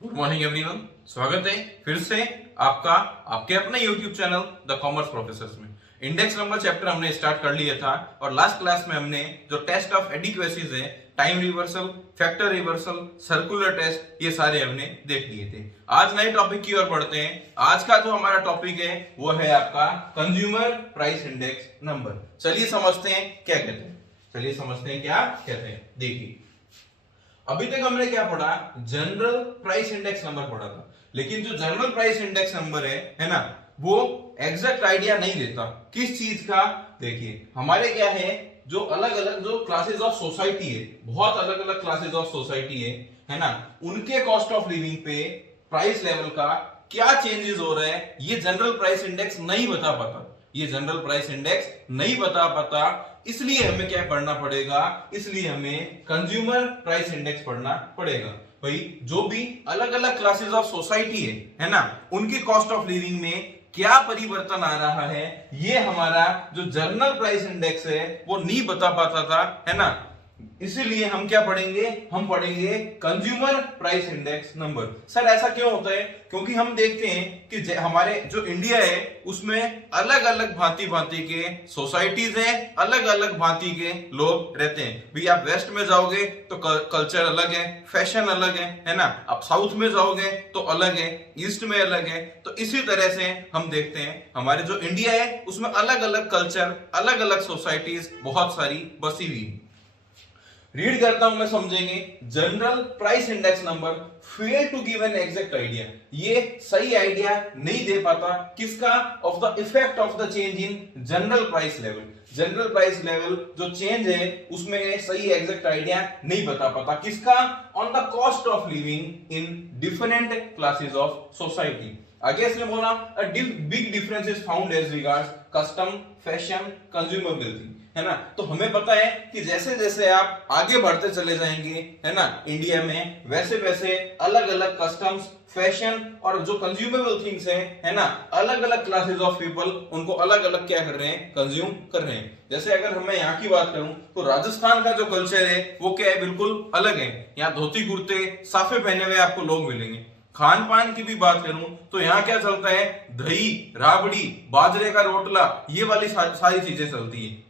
Good morning everyone. स्वागत है फिर से आपका आपके अपने YouTube channel the commerce professors में। इंडेक्स नंबर चैप्टर हमने स्टार्ट कर लिया था और लास्ट क्लास में हमने जो टेस्ट ऑफ एडिक्वेसीज है, time reversal, factor reversal, circular test, ये सारे हमने देख लिए थे। आज नए टॉपिक की ओर बढ़ते हैं। आज का जो हमारा टॉपिक है वो है आपका कंज्यूमर प्राइस इंडेक्स नंबर। चलिए समझते हैं क्या कहते हैं। देखिए, अभी तक हमने क्या पढ़ा, जनरल प्राइस इंडेक्स नंबर पढ़ा था, लेकिन जो जनरल प्राइस इंडेक्स नंबर है ना, वो एग्जैक्ट आइडिया नहीं देता किस चीज का। देखिए हमारे क्या है, जो अलग अलग जो क्लासेस ऑफ सोसाइटी है, बहुत अलग अलग क्लासेस ऑफ सोसाइटी है ना, उनके कॉस्ट ऑफ लिविंग पे प्राइस लेवल का क्या चेंजेस हो रहे हैं, ये जनरल प्राइस इंडेक्स नहीं बता पाता। इसलिए हमें क्या पढ़ना पड़ेगा, इसलिए हमें कंज्यूमर प्राइस इंडेक्स पढ़ना पड़ेगा। भाई जो भी अलग अलग क्लासेस ऑफ सोसाइटी है ना, उनकी कॉस्ट ऑफ लिविंग में क्या परिवर्तन आ रहा है, ये हमारा जो जनरल प्राइस इंडेक्स है वो नहीं बता पाता था, है ना। इसीलिए हम क्या पढ़ेंगे, हम पढ़ेंगे consumer price index number. Sir ऐसा क्यों होता है? क्योंकि हम देखते हैं कि हमारे जो इंडिया है उसमें अलग अलग भांति भांति के सोसाइटीज हैं, अलग अलग भांति के लोग रहते हैं। भी आप वेस्ट में जाओगे तो कल्चर अलग है, फैशन अलग है ना। आप साउथ में जाओगे तो अलग है, ईस्ट में अलग है। तो इसी तरह से हम देखते हैं हमारे जो इंडिया है उसमें अलग अलग कल्चर, अलग अलग सोसाइटीज बहुत सारी बसी हुई। रीड करता हूं मैं, समझेंगे। General price index number fail to give an exact idea, ये सही आइडिया नहीं दे पाता किसका, of the effect of the change in general price level. General price level जो चेंज है उसमें सही एग्जैक्ट आइडिया नहीं बता पाता किसका, on the cost of living in different classes of society. आगे इसने बोला big difference is found as regards custom, fashion, consumability, है ना। तो हमें पता है कि जैसे जैसे आप आगे बढ़ते चले जाएंगे, है ना, इंडिया में, वैसे वैसे अलग अलग कस्टम्स, फैशन और जो कंज्यूमेबल थिंग्स है ना, अलग अलग क्लासेस ऑफ पीपल उनको अलग अलग क्या कर रहे हैं, कंज्यूम कर रहे हैं। जैसे अगर मैं यहाँ की बात करूं तो राजस्थान का जो कल्चर है वो क्या है, बिल्कुल अलग है। यहाँ धोती कुर्ते साफे पहने हुए आपको लोग मिलेंगे। खान पान की भी बात करूं तो यहाँ क्या चलता है, दही, राबड़ी, बाजरे का रोटला, ये वाली सारी चीजें चलती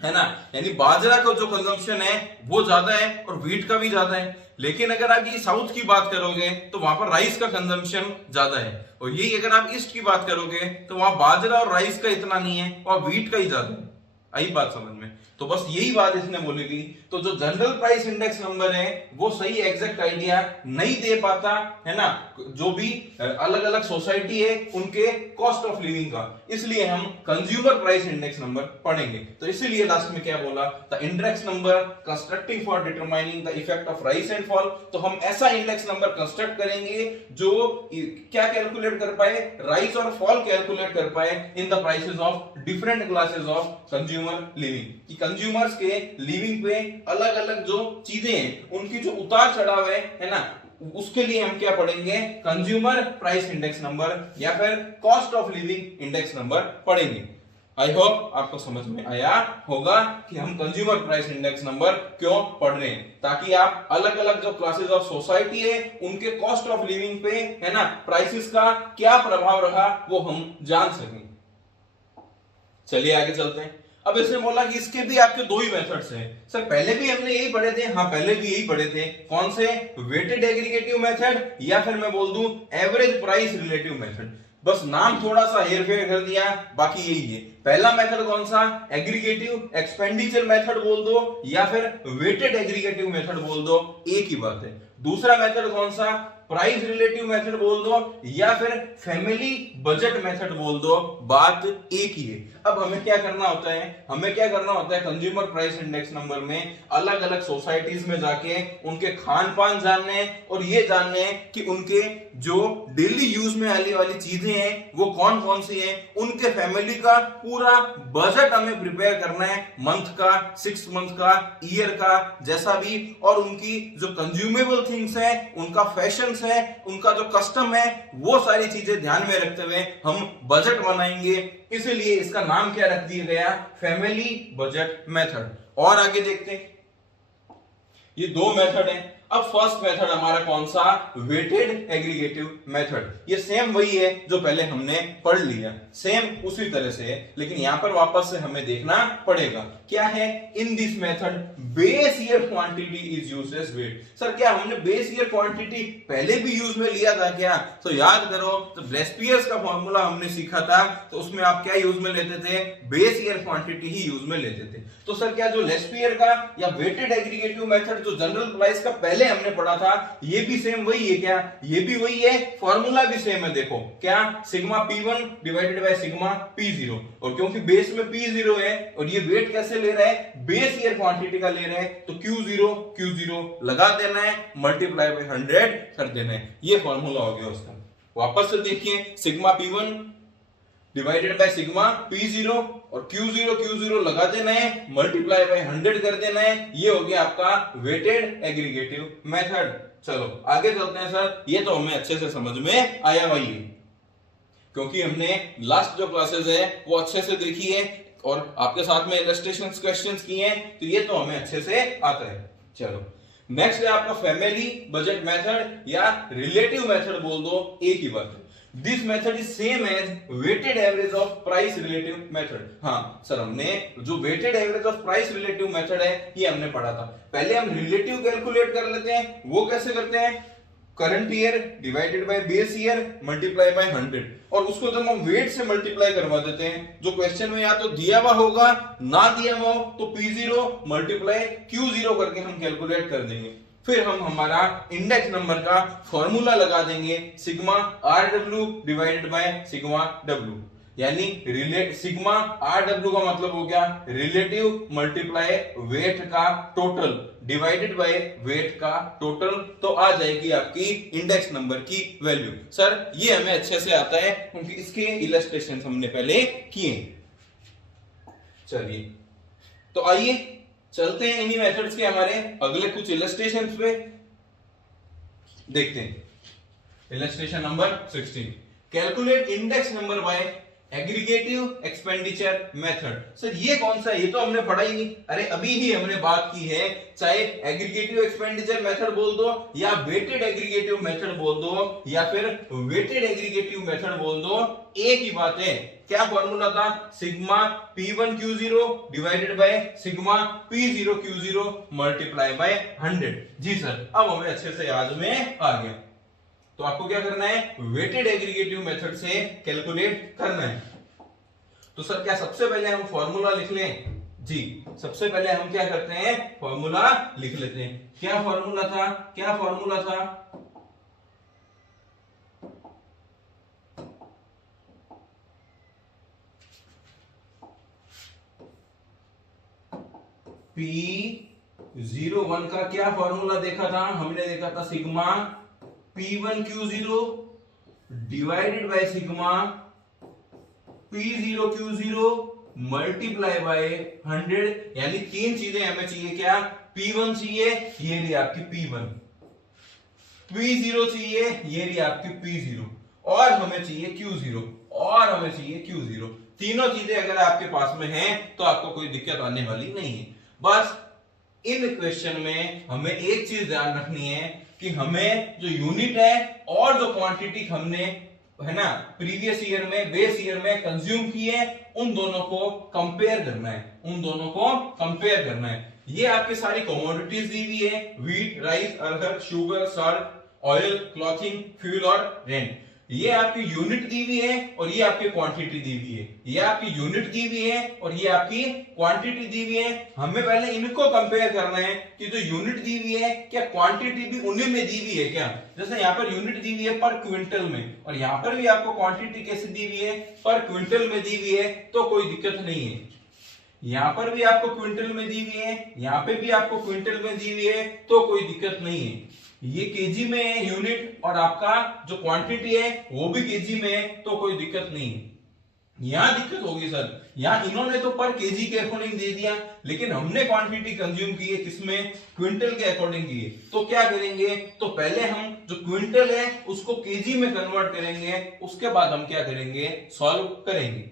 है ना। यानी बाजरा का जो कंजम्पशन है वो ज्यादा है और व्हीट का भी ज्यादा है। लेकिन अगर आप ये साउथ की बात करोगे तो वहां पर राइस का कंजम्पशन ज्यादा है, और यही अगर आप ईस्ट की बात करोगे तो वहां बाजरा और राइस का इतना नहीं है, वहां व्हीट का ही ज्यादा है। आई बात समझ में? तो बस यही बात इसने बोली थी। तो जो जनरल प्राइस इंडेक्स नंबर है वो सही एग्जैक्ट आइडिया नहीं दे पाता, है ना, जो भी अलग अलग सोसाइटी है उनके कॉस्ट ऑफ लिविंग का। इसलिए हम कंज्यूमर प्राइस इंडेक्स नंबर पढ़ेंगे। तो इसीलिए लास्ट में क्या बोला, the index number constructing for determining the effect of rise and fall. तो हम ऐसा इंडेक्स नंबर कंस्ट्रक्ट करेंगे जो क्या कैलकुलेट कर पाए, राइज और फॉल कैलकुलेट कर पाए in the prices of different classes of consumer living. Consumers के लिविंग पे अलग अलग जो चीजें हैं उनकी जो उतार चढ़ाव है ना, उसके लिए हम क्या पढ़ेंगे, कंज्यूमर प्राइस इंडेक्स नंबर या फिर cost of living index number पढ़ेंगे। आई होप आपको समझ में आया होगा कि हम कंज्यूमर प्राइस इंडेक्स नंबर क्यों पढ़ रहे हैं, ताकि आप अलग अलग जो क्लासेस ऑफ सोसाइटी है उनके कॉस्ट ऑफ लिविंग पे, है ना, प्राइसेस का क्या प्रभाव रहा वो हम जान सकें। चलिए आगे चलते हैं। अब इसने बोला कि इसके भी आपके दो ही मेथड्स हैं। सर पहले भी हमने यही पढ़े थे, हाँ पहले भी यही पढ़े थे। कौन से? वेटेड एग्रीगेटिव मेथड या फिर मैं बोल दूं एवरेज प्राइस रिलेटिव मेथड। बस नाम थोड़ा सा हेरफेर कर दिया, बाकी यही है। पहला मेथड कौन सा? एग्रीगेटिव एक्सपेंडिचर मेथड बोल दो या फिर वेटेड एग्रीगेटिव मेथड बोल दो, एक ही बात है। दूसरा मेथड कौन सा? प्राइस रिलेटिव मेथड बोल दो या फिर फैमिली बजट मेथड बोल दो, बात एक ही है। अब हमें क्या करना होता है, कंज्यूमर प्राइस इंडेक्स नंबर में अलग अलग सोसाइटीज में जाके उनके खान पान जानने और ये जानने कि उनके जो डेली यूज में आने वाली चीजें हैं वो कौन कौन सी हैं, उनके फैमिली का पूरा बजट हमें प्रिपेयर करना है, मंथ का, 6 मंथ का, ईयर का, जैसा भी। और उनकी जो कंज्यूमेबल थिंग्स है, उनका फैशन है, उनका जो कस्टम है, वो सारी चीजें ध्यान में रखते हुए हम बजट बनाएंगे। इसलिए इसका नाम क्या रख दिया गया, फैमिली बजट मेथड। और आगे देखते हैं, ये दो मेथड हैं। अब फर्स्ट मेथड हमारा कौन सा, वेटेड एग्रीगेटिव मेथड। ये सेम वही है जो पहले हमने पढ़ लिया, सेम उसी तरह से है, लेकिन यहां पर वापस से हमें देखना पड़ेगा क्या है। In this method base year quantity is used as weight. Sir क्या हमने बेस ईयर क्वांटिटी पहले भी यूज में लिया था क्या? तो याद करो, तो ब्लेस्पियर्स का फॉर्मूला हमने सीखा था, तो उसमें आप क्या यूज में लेते थे, बेस ईयर क्वांटिटी ही यूज में लेते थे। तो सर क्या जो लेस्पियर का या वेटेड एग्रीगेटिव मेथड जो जनरल प्राइस का पहले हमने पढ़ा था, ये भी सेम वही है क्या? ये भी वही है, फॉर्मूला भी सेम है। देखो क्या, sigma P1 divided by sigma P0, और क्योंकि बेस में P0 है और ये वेट कैसे ले रहा है, बेस ईयर क्वांटिटी का ले रहे हैं, तो Q0 लगा देना है, मल्टीप्लाई बाय 100 कर देना है। ये फॉर्मूला हो गया उसका। वापस से देखिए, sigma P1 divided by sigma P0 और Q0 लगा देना है, मल्टीप्लाई बाय 100 कर देना है। ये हो गया आपका वेटेड एग्रीगेटिव मेथड। चलो आगे चलते हैं सर। ये तो हमें अच्छे से समझ में आया वही, क्योंकि हमने लास्ट जो क्लासेस है वो अच्छे से देखी है और आपके साथ में इलस्ट्रेशंस क्वेश्चंस किए हैं, तो ये तो हमें अच्छे से आता है। चलो नेक्स्ट है आपका फैमिली बजट मेथड या रिलेटिव मेथड बोल दो, एक ही बात है। This method is same as weighted average of price relative method. हाँ सर, हमने जो weighted average of price relative method है ये हमने पढ़ा था। पहले हम रिलेटिव कैलकुलेट कर लेते हैं। वो कैसे करते हैं, current year divided by base year multiply by 100, और उसको जब हम वेट से मल्टीप्लाई करवा देते हैं, जो क्वेश्चन में या तो दिया हुआ होगा, ना दिया हुआ हो तो P0 मल्टीप्लाई Q0 करके हम कैलकुलेट कर देंगे। फिर हम हमारा इंडेक्स नंबर का फॉर्मूला लगा देंगे, sigma RW divided by sigma W, यानी सिग्मा RW का मतलब हो गया रिलेटिव मल्टीप्लाई वेट का टोटल डिवाइडेड बाय वेट का टोटल, तो आ जाएगी आपकी इंडेक्स नंबर की वैल्यू। सर ये हमें अच्छे से आता है क्योंकि इसके इलस्ट्रेशन हमने पहले किए। चलिए तो आइए चलते हैं इन्हीं मेथड्स के हमारे अगले कुछ इलस्ट्रेशंस पे, देखते हैं। Illustration number 16, calculate index number by aggregative expenditure method. Sir ये कौन सा है, ये तो हमने पढ़ा ही नहीं। अरे अभी ही हमने बात की है, चाहे एग्रीगेटिव एक्सपेंडिचर मेथड बोल दो या वेटेड एग्रीगेटिव मेथड बोल दो या फिर वेटेड एग्रीगेटिव मेथड बोल दो, एक ही बात है। क्या फॉर्मूला था, sigma P1 Q0 divided by sigma P0 Q0 multiply by 100। जी सर, अब हमें अच्छे से याद में आ गया। तो आपको क्या करना है, वेटेड एग्रीगेटिव मेथड से कैलकुलेट करना है। तो सर क्या सबसे पहले हम फॉर्मूला लिख लें? जी, सबसे पहले हम क्या करते हैं, फॉर्मूला लिख लेते हैं। क्या फॉर्मूला था, क्या फॉर्मूला था, P01 का क्या फॉर्मूला देखा था हमने, देखा था sigma P1 Q0 divided by sigma P0 Q0 multiply by 100, यानी तीन चीजें हमें चाहिए। क्या, P1 चाहिए, ये रही आपकी P1, P0 चाहिए, ये रही आपकी P0, और हमें चाहिए Q0, और हमें चाहिए Q0। तीनों चीजें अगर आपके पास में हैं तो आपको कोई दिक्कत आने वाली नहीं है। बस इन क्वेश्चन में हमें एक चीज ध्यान रखनी है कि हमें जो यूनिट है और जो क्वांटिटी हमने है ना प्रीवियस ईयर में, बेस ईयर में कंज्यूम की है, उन दोनों को कंपेयर करना है, उन दोनों को कंपेयर करना है। ये आपकी सारी कमोडिटीज दी हुई है, व्हीट, राइस, अरहर, sugar, salt, oil, clothing, fuel और रेंट। ये आपकी यूनिट दी हुई है और ये आपकी क्वांटिटी दी हुई है। ये आपकी यूनिट दी हुई है और ये आपकी क्वांटिटी दी हुई है। हमें पहले इनको कंपेयर करना है कि जो यूनिट दी हुई है क्या क्वांटिटी भी उन्हीं में दी हुई है क्या। जैसे यहाँ पर यूनिट दी हुई है पर क्विंटल में, और यहाँ पर भी आपको क्वांटिटी कैसे दी हुई है, पर क्विंटल में दी हुई है, तो कोई दिक्कत नहीं है। यहाँ पर भी आपको क्विंटल में दी हुई है, यहाँ पे भी आपको क्विंटल में दी हुई है, तो कोई दिक्कत नहीं है। ये केजी में है यूनिट और आपका जो क्वांटिटी है वो भी केजी में है, तो कोई दिक्कत नहीं है। यहां दिक्कत होगी सर, यहां इन्होंने तो पर केजी के अकॉर्डिंग दे दिया, लेकिन हमने क्वांटिटी कंज्यूम की है किसमें, क्विंटल के अकॉर्डिंग की है। तो क्या करेंगे, तो पहले हम जो क्विंटल है उसको केजी में कन्वर्ट करेंगे, उसके बाद हम क्या करेंगे, सॉल्व करेंगे।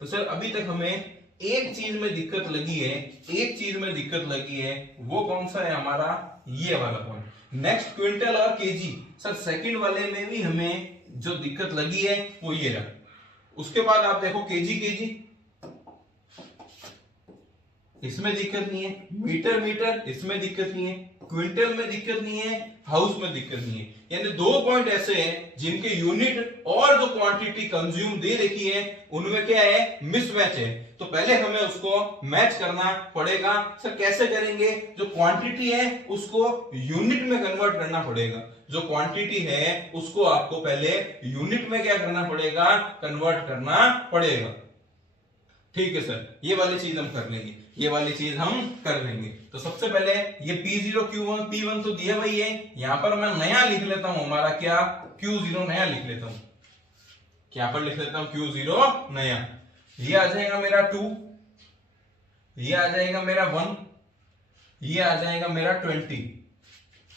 तो सर अभी तक हमें एक चीज में दिक्कत लगी है, एक चीज में दिक्कत लगी है, वो कौन सा है हमारा, ये वाला पॉइंट। नेक्स्ट क्विंटल और केजी, सर सेकंड वाले में भी हमें जो दिक्कत लगी है वो ये रहा। उसके बाद आप देखो केजी, केजी इसमें दिक्कत नहीं है, मीटर मीटर इसमें दिक्कत नहीं है, क्विंटल में दिक्कत नहीं है, हाउस में दिक्कत नहीं है। यानी 2 पॉइंट ऐसे हैं जिनके यूनिट और जो क्वांटिटी कंज्यूम दे रखी है उनमें क्या है, मिसमैच है। तो पहले हमें उसको मैच करना पड़ेगा। सर कैसे करेंगे, जो क्वांटिटी है उसको यूनिट में कन्वर्ट करना पड़ेगा। जो क्वांटिटी है उसको आपको पहले यूनिट में क्या करना पड़ेगा, कन्वर्ट करना पड़ेगा। ठीक है सर, ये वाली चीज हम कर लेंगे, ये वाली चीज हम कर लेंगे। तो सबसे पहले ये P0 Q1 P1 तो दिया भाई है, यहां पर मैं नया लिख लेता हूं, हमारा क्या Q0 नया लिख लेता हूं, क्या पर लिख लेता हूं Q0 नया। ये आ जाएगा मेरा 2, ये आ जाएगा मेरा 1, ये आ जाएगा मेरा 20।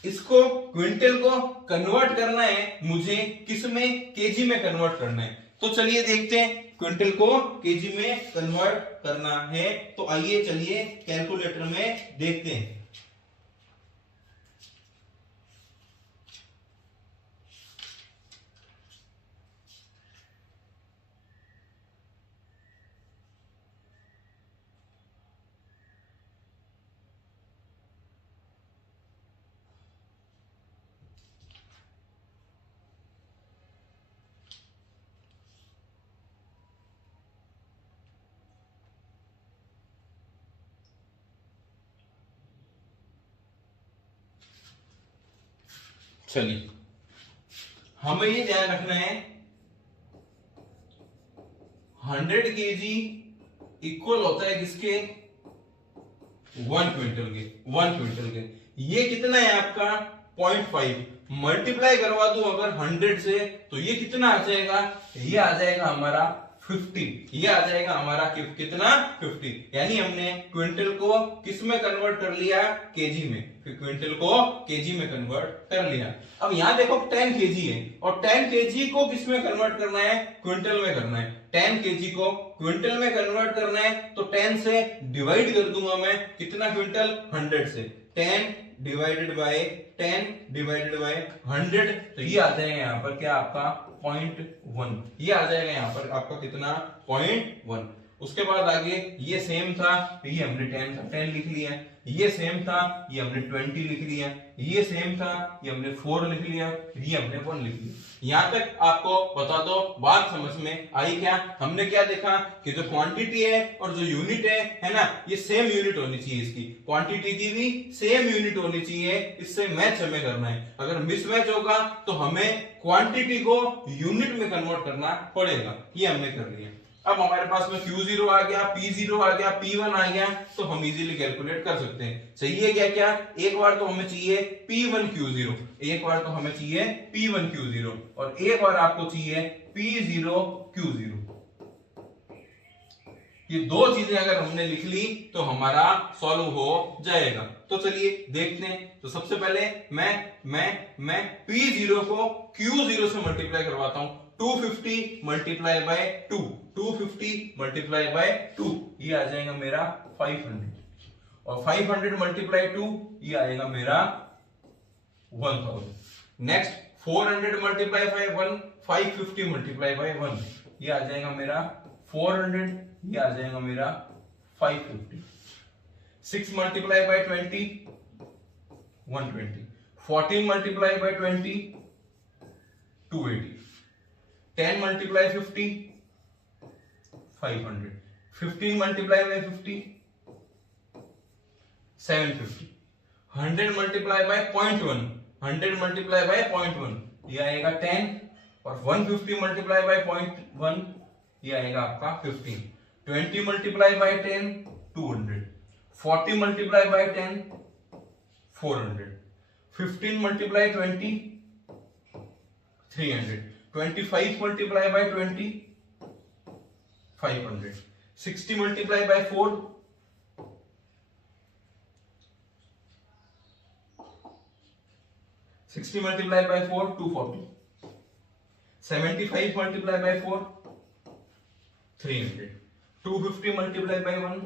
इसको क्विंटल को कन्वर्ट करना है मुझे, किस में, केजी में कन्वर्ट करना है। तो चलिए देखते हैं क्विंटल को केजी में कन्वर्ट करना है। तो आइए चलिए कैलकुलेटर में देखते हैं। चलिए हमें ये ध्यान रखना है 100 केजी इक्वल होता है किसके, 1 क्विंटल के, 1 क्विंटल के। ये कितना है आपका 0.5, मल्टीप्लाई करवा दूं अगर 100 से तो ये कितना आ जाएगा, ये आ जाएगा हमारा 50, ये आ जाएगा हमारा कितना 50। यानी हमने क्विंटल को किस में कन्वर्ट कर लिया, केजी में, फिर क्विंटल को केजी में कन्वर्ट कर लिया। अब यहां देखो 10 केजी है और 10 केजी को किस में कन्वर्ट करना है, क्विंटल में करना है। 10 केजी को क्विंटल में कन्वर्ट करना है तो 10 से डिवाइड कर दूंगा मैं, कितना क्विंटल, 100 से। 10 डिवाइडेड बाय 10 डिवाइडेड बाय 100, तो ये आ जाएगा यहाँ पर क्या आपका 0.1, ये आ जाएगा यहाँ पर आपका कितना 0.1। उसके बाद आगे ये सेम था, ये हमने 10 लिख लिया, ये सेम था, ये हमने 20 लिख लिया, ये सेम था, ये हमने 4 लिख लिया, ये हमने 1 लिख लिया। यहां तक आपको बता दो, बात समझ में आई क्या। हमने क्या देखा कि जो क्वांटिटी है और जो यूनिट है ना, ये सेम यूनिट होनी चाहिए, इसकी क्वांटिटी की भी सेम यूनिट होनी चाहिए। इससे मैच हमें करना है, अगर मिसमैच होगा तो हमें क्वांटिटी को यूनिट में कन्वर्ट करना पड़ेगा। ये हमने कर लिया। अब हमारे पास में Q0 आ गया, P0 आ गया, P1 आ गया, तो हम इजीली कैलकुलेट कर सकते हैं। चाहिए क्या क्या, एक बार तो हमें चाहिए P1 Q0, एक बार तो हमें चाहिए P1 Q0 और एक बार आपको चाहिए P0 Q0। ये 2 चीजें अगर हमने लिख ली तो हमारा सॉल्व हो जाएगा। तो चलिए देखते हैं। तो सबसे पहले मैं P0 को Q0 से मल्टीप्लाई करवाता हूं। 250 मल्टीप्लाई बाय 2, 250 मल्टीप्लाई बाय 2, ये आ जाएगा मेरा 500 और 500 मल्टीप्लाई 2, ये आएगा मेरा 1000। Next 400 multiply by 1, 550 multiply by 1, ये आ जाएगा मेरा 400, ये आ जाएगा मेरा 550। 6 multiply by 20, 120। 14 multiply by 20, 280। 10 multiply 50, 500। 15 multiply by 50, 750। 100 multiply by 0.1, 100 multiply by 0.1, ये आएगा 10 और 150 मल्टीप्लाई बाय 0.1, ये आएगा आपका 15। 20 multiply by 10, 200। 40 multiply by 10, 400। 15 multiply 20, 300। 25 multiply by 20, 500। 60 multiply by 4, 60 multiply by 4, 240। 75 multiply by 4, 300। 250 multiply by 1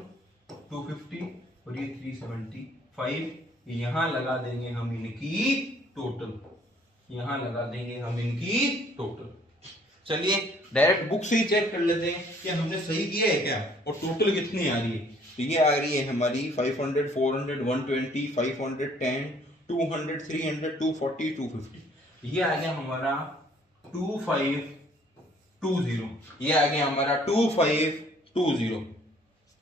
250 और ये 375, यहां लगा देंगे हम इनकी टोटल, यहां लगा देंगे हम इनकी टोटल। चलिए डायरेक्ट बुक से ही चेक कर लेते हैं कि हमने सही किया है क्या और टोटल कितनी आ रही है। तो ये आ रही है हमारी 500 400 120 510 200 300 240 250, ये आ गया हमारा 2520, ये आ गया हमारा 2520।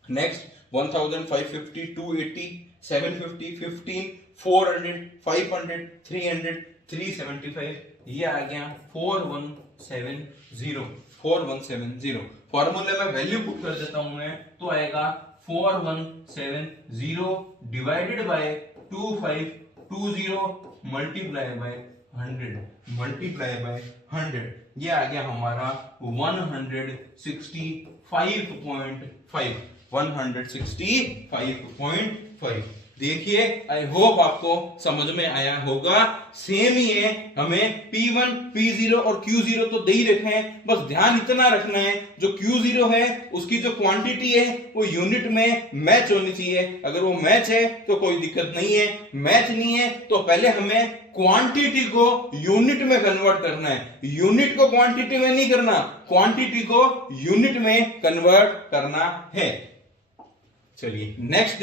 नेक्स्ट 1550 280 750 15 400 500 300 375, ये आ गया 4170। फॉर्मूले में वैल्यू पुट कर देता हूं मैं, तो आएगा 4170 divided by 2520 multiply by 100 multiply by 100, ये आ गया हमारा 165.5। देखिए आई होप आपको समझ में आया होगा। सेम ही है, हमें P1 P0 और Q0 तो दे ही रखे हैं, बस ध्यान इतना रखना है जो Q0 है उसकी जो क्वांटिटी है वो यूनिट में मैच होनी चाहिए। अगर वो मैच है तो कोई दिक्कत नहीं है, मैच नहीं है तो पहले हमें क्वांटिटी को यूनिट में कन्वर्ट करना है, यूनिट को क्वांटिटी में नहीं करना, क्वांटिटी को यूनिट में कन्वर्ट करना है। चलिए नेक्स्ट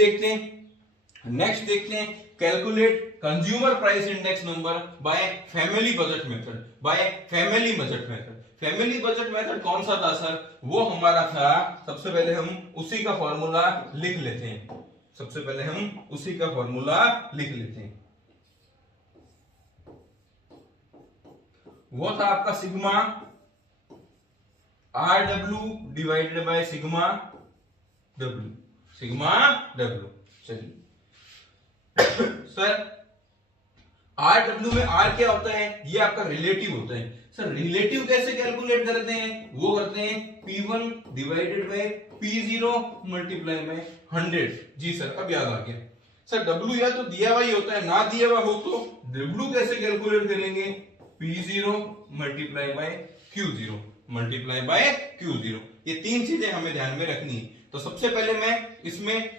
देखते हैं, calculate consumer price index number by family budget method. Family budget method कौन सा था सर? वो हमारा था, सबसे पहले हम उसी का फॉर्मूला लिख लेते हैं। वो था आपका sigma RW divided by sigma W। चलिए सर RW में R क्या होता है? ये आपका रिलेटिव होता है। सर रिलेटिव कैसे कैलकुलेट करते हैं? वो करते हैं P1 divided by P0 multiply by 100। जी सर अब याद आ गया। सर W या तो दिया हुआ ही होता है, ना दिया हुआ हो तो W कैसे कैलकुलेट करेंगे? P0 मल्टीप्लाई बाय Q0 ये तीन चीजें हमें ध्यान में रखनी है। तो सबसे पहले मैं इसमें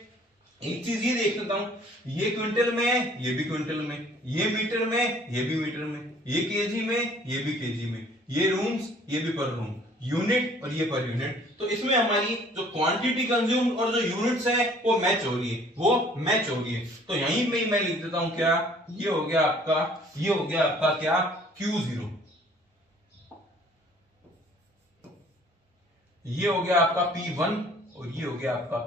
एक चीज ये देख लेता हूं, ये क्विंटल में, ये भी क्विंटल में, ये मीटर में, ये भी मीटर में, ये केजी में, ये भी केजी में, ये रूम्स, ये भी पर रूम, यूनिट और ये पर यूनिट। तो इसमें हमारी जो क्वांटिटी कंज्यूम और जो यूनिट्स है वो मैच हो रही है, तो यहीं पे मैं लिख देता हूं क्या, ये हो गया आपका क्या, Q0, ये हो गया आपका P1 और ये हो गया आपका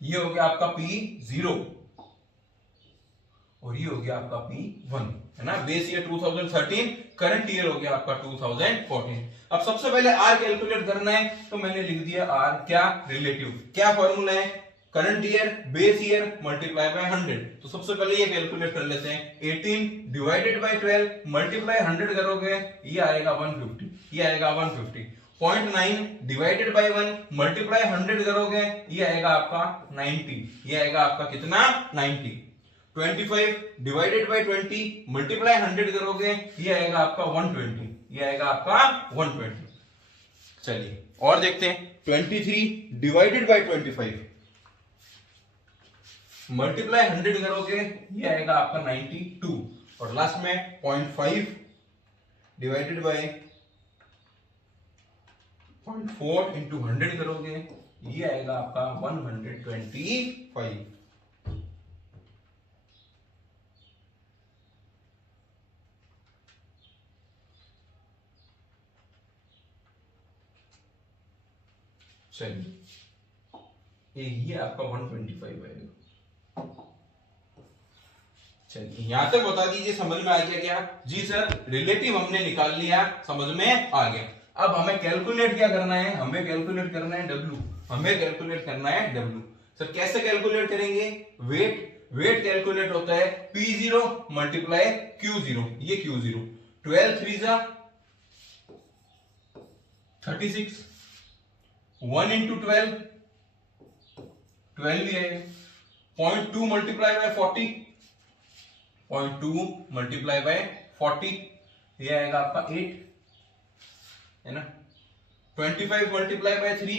ये हो गया आपका P0 और ये हो गया आपका P1, है ना। बेस ईयर 2013, करंट ईयर हो गया आपका 2014। अब सबसे पहले R कैलकुलेट करना है, तो मैंने लिख दिया R क्या, रिलेटिव। क्या फॉर्मूला है? Current year base year multiply by 100। तो सबसे पहले ये कैलकुलेट कर लेते हैं। 18 डिवाइडेड बाय 12 मल्टीप्लाई 100 करोगे, ये आएगा 150, 0.9 डिवाइडेड बाय 1 मल्टीप्लाई 100 करोगे, ये आएगा आपका 90, ये आएगा आपका कितना, 90। 25 डिवाइडेड बाय 20 मल्टीप्लाई 100 करोगे, ये आएगा आपका 120, ये आएगा आपका 120। चलिए और देखते हैं। 23 डिवाइडेड बाय 25 मल्टीप्लाई 100 करोगे, ये आएगा आपका 92। और लास्ट में 0.5 डिवाइडेड बाय 0.4 इंटू 100 करोगे, ये आएगा आपका 125। चलिए ये आपका 125 आएगा। चलिए यहां तक बता दीजिए, समझ में आ गया क्या? जी सर रिलेटिव हमने निकाल लिया, समझ में आ गया। अब हमें कैलकुलेट क्या करना है? हमें कैलकुलेट करना है W। सर कैसे कैलकुलेट करेंगे? वेट कैलकुलेट होता है P0 मल्टीप्लाई Q0, ये Q0। 12 3 36, 1 इंटू 12 12 ही है। 0.2 मल्टीप्लाई बाय 40, 0.2 मल्टीप्लाई बाय 40, ये आएगा आपका 8, है ना। 25 मल्टीप्लाई बाय 3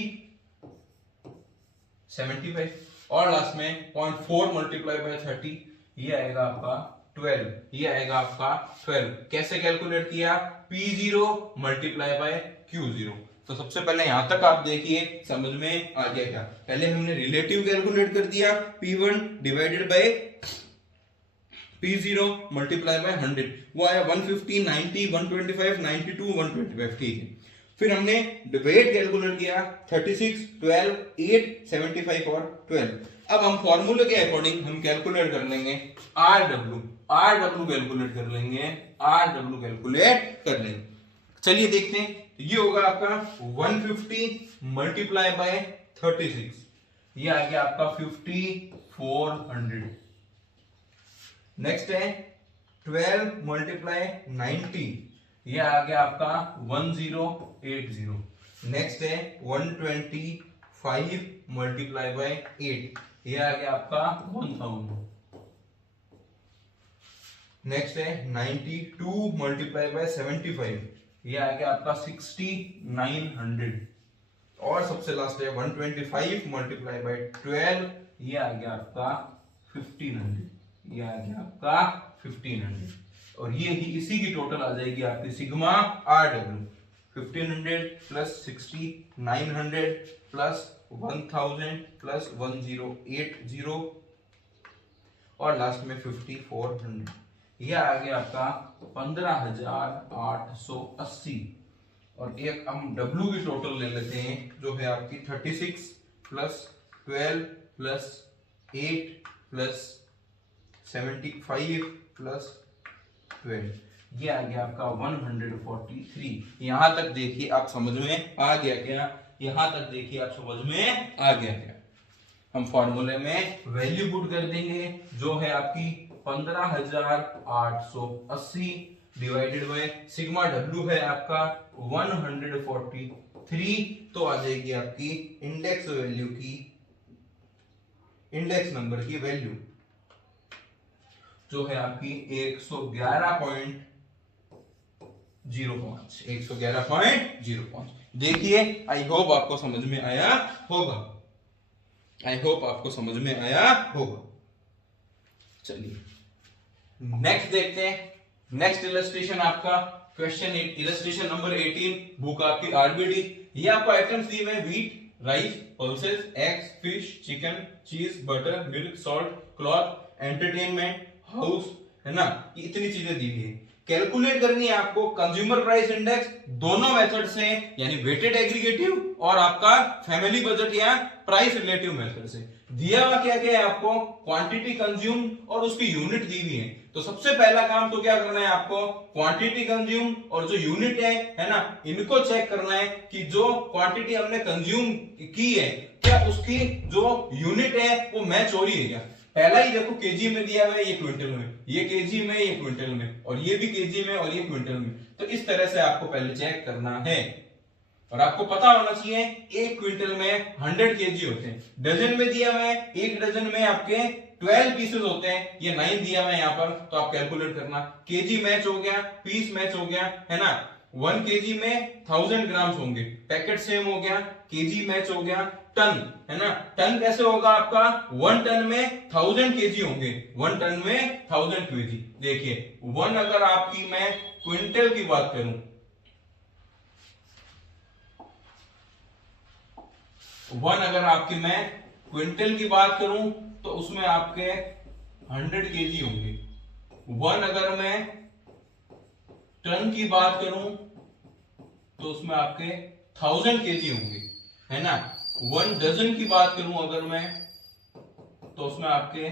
75 और लास्ट में 0.4 मल्टीप्लाई बाय 30 ये आएगा आपका 12, ये आएगा आपका 12। कैसे कैलकुलेट किया? P0 multiply bye Q0। तो सबसे पहले यहां तक आप देखिए, समझ में आ गया क्या? पहले हमने रिलेटिव कैलकुलेट कर दिया, P1 divided by P0 multiply by 100, वो आया 150, 90, 125, 92, 125, ठीक है। फिर हमने वेट कैलकुलेट किया 36, 12, 8, 75 और 12। अब हम फॉर्मूले के अकॉर्डिंग हम कैलकुलेट कर लेंगे RW कैलकुलेट कर लेंगे, RW कैलकुलेट कर लेंगे। चलिए देखते हैं, ये होगा आपका 150 मल्टीप्लाई बाय 36, ये आ गया आपका 5400। नेक्स्ट है 12 मल्टीप्लाई 90, ये आ गया आपका 1080। नेक्स्ट है 125 मल्टीप्लाई बाय 8, ये आ गया आपका 1000। नेक्स्ट है 92 मल्टीप्लाई बाय 75, ये आ गया आपका 6900। और सबसे लास्ट है 125 मल्टीप्लाई बाय 12, ये आ गया आपका 1500, ये आ गया आपका 1500। और ये ही इसी की टोटल आ जाएगी आपकी sigma RW, 1500 plus 6900 plus 1000 plus 1080 और लास्ट में 5400, यह आ गया आपका 15880। और एक हम W की टोटल ले लेते हैं, जो है आपकी 36 प्लस 12 प्लस 8 प्लस 75 प्लस 12, ये आ गया आपका 143। यहां तक देखिए आप समझ में आ गया क्या? यहां तक देखिए आप समझ में आ गया क्या? हम फॉर्मूले में वैल्यू पुट कर देंगे, जो है आपकी 15880 डिवाइडेड बाय सिग्मा W है आपका 143, तो आ जाएगी आपकी इंडेक्स वैल्यू की, इंडेक्स नंबर की वैल्यू जो है आपकी 111.05। देखिए, आई होप आपको समझ में आया होगा, चलिए नेक्स्ट देखते हैं। नेक्स्ट इलस्ट्रेशन आपका क्वेश्चन इलस्ट्रेशन नंबर 18, बुक आपकी RBD। ये आपको आइटम्स दिए हुए wheat, rice, pulses, eggs, fish, chicken, cheese, butter, milk, salt, cloth, entertainment, house, है ना, ये इतनी चीजें दी हुई है। कैलकुलेट करनी है आपको कंज्यूमर प्राइस इंडेक्स दोनों मेथड से, यानी वेटेड एग्रीगेटिव और आपका फैमिली बजट या प्राइस रिलेटिव मेथड से। दिया हुआ क्या क्या है आपको? क्वांटिटी कंज्यूम और उसकी यूनिट दी हुई है। तो सबसे पहला काम तो क्या करना है आपको? क्वांटिटी कंज्यूम और जो यूनिट है ना, इनको चेक करना है कि जो क्वांटिटी हमने कंज्यूम की है, क्या उसकी जो यूनिट है वो मैच हो रही है क्या। पहला ही देखो केजी में दिया हुआ है, ये क्विंटल में, ये केजी में, ये क्विंटल में, और ये भी केजी में और ये क्विंटल में। तो इस तरह से आपको पहले चेक करना है। और आपको पता होना चाहिए एक क्विंटल में 100 केजी होते हैं। डजन में दिया हुआ है, एक डजन में आपके 12 पीसेस होते हैं, ये 9 दिया हुआ है यहाँ पर। तो आप कैलकुलेट करना, केजी मैच हो गया, पीस मैच हो गया, है ना। 1 केजी में 1000 ग्राम्स होंगे, पैकेट सेम हो गया, केजी मैच हो गया, टन, है ना। टन कैसे होगा आपका? 1 टन में 1000 केजी होंगे, 1 टन में 1000 केजी। देखिए 1 अगर आपकी मैं क्विंटल की बात करूं, 1 अगर आपकी मैं क्विंटल की बात करूं तो उसमें आपके 100 केजी होंगे। 1 अगर मैं टन की बात करूं तो उसमें आपके 1000 केजी होंगे, है ना। 1 डजन की बात करूं अगर मैं, तो उसमें आपके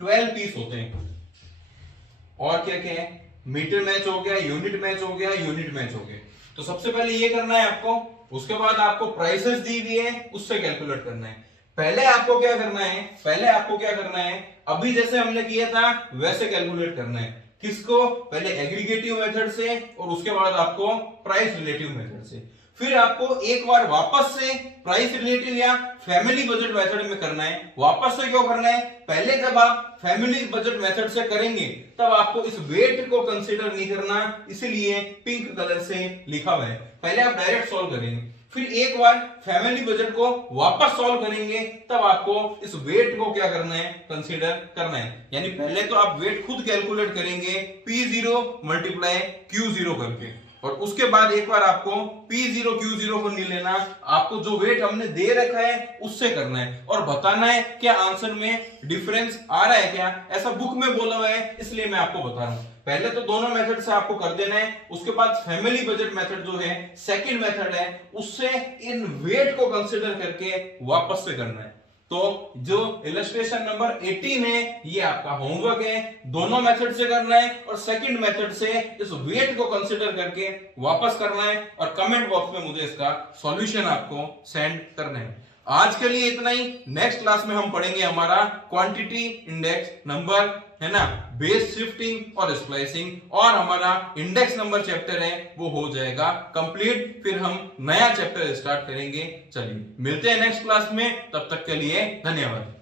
12 पीस होते हैं। और क्या क्या है? मीटर मैच हो गया, यूनिट मैच हो गया, यूनिट मैच हो गया। तो सबसे पहले ये करना है आपको। उसके बाद आपको प्राइसेस दी हुई है, उससे कैलकुलेट करना है। पहले आपको क्या करना है, अभी जैसे हमने किया था वैसे कैलकुलेट करना है। किसको? पहले एग्रीगेटिव मेथड से और उसके बाद आपको प्राइस रिलेटिव मेथड से। फिर आपको एक बार वापस से प्राइस रिलेटिव या फैमिली बजट मेथड में करना है। वापस से क्यों करना है? पहले जब आप फैमिली बजट मेथड से करेंगे तब आपको इस वेट को कंसीडर नहीं करना, इसलिए पिंक कलर से लिखा हुआ है। पहले आप डायरेक्ट सॉल्व करेंगे, फिर एक बार फैमिली बजट को वापस सॉल्व करेंगे, तब आपको इस वेट को क्या करना है, कंसीडर करना है। यानी पहले तो आप वेट खुद कैलकुलेट करेंगे P0 मल्टीप्लाई Q0 करके, और उसके बाद एक बार आपको P0 Q0 को नहीं लेना, आपको जो वेट हमने दे रखा है उससे करना है और बताना है क्या आंसर में डिफरेंस आ रहा है क्या, ऐसा बुक में बोला हुआ है, इसलिए मैं आपको बता रहा हूं। पहले तो दोनों मेथड से आपको कर देना है, उसके बाद फैमिली बजट मेथड जो है सेकंड मेथड है, उससे इन वेट को कंसीडर करके वापस से करना है। तो जो इलस्ट्रेशन नंबर 18 है ये आपका होमवर्क है, दोनों मेथड से करना है और सेकंड मेथड से इस वेट को कंसीडर करके वापस करना है, और कमेंट बॉक्स में मुझे इसका सॉल्यूशन आपको सेंड करना है। आज के लिए इतना ही। नेक्स्ट क्लास में हम पढ़ेंगे हमारा क्वांटिटी इंडेक्स नंबर, है ना, बेस शिफ्टिंग और स्प्लाइसिंग, और हमारा इंडेक्स नंबर चैप्टर है वो हो जाएगा कंप्लीट, फिर हम नया चैप्टर स्टार्ट करेंगे। चलिए मिलते हैं नेक्स्ट क्लास में, तब तक के लिए धन्यवाद।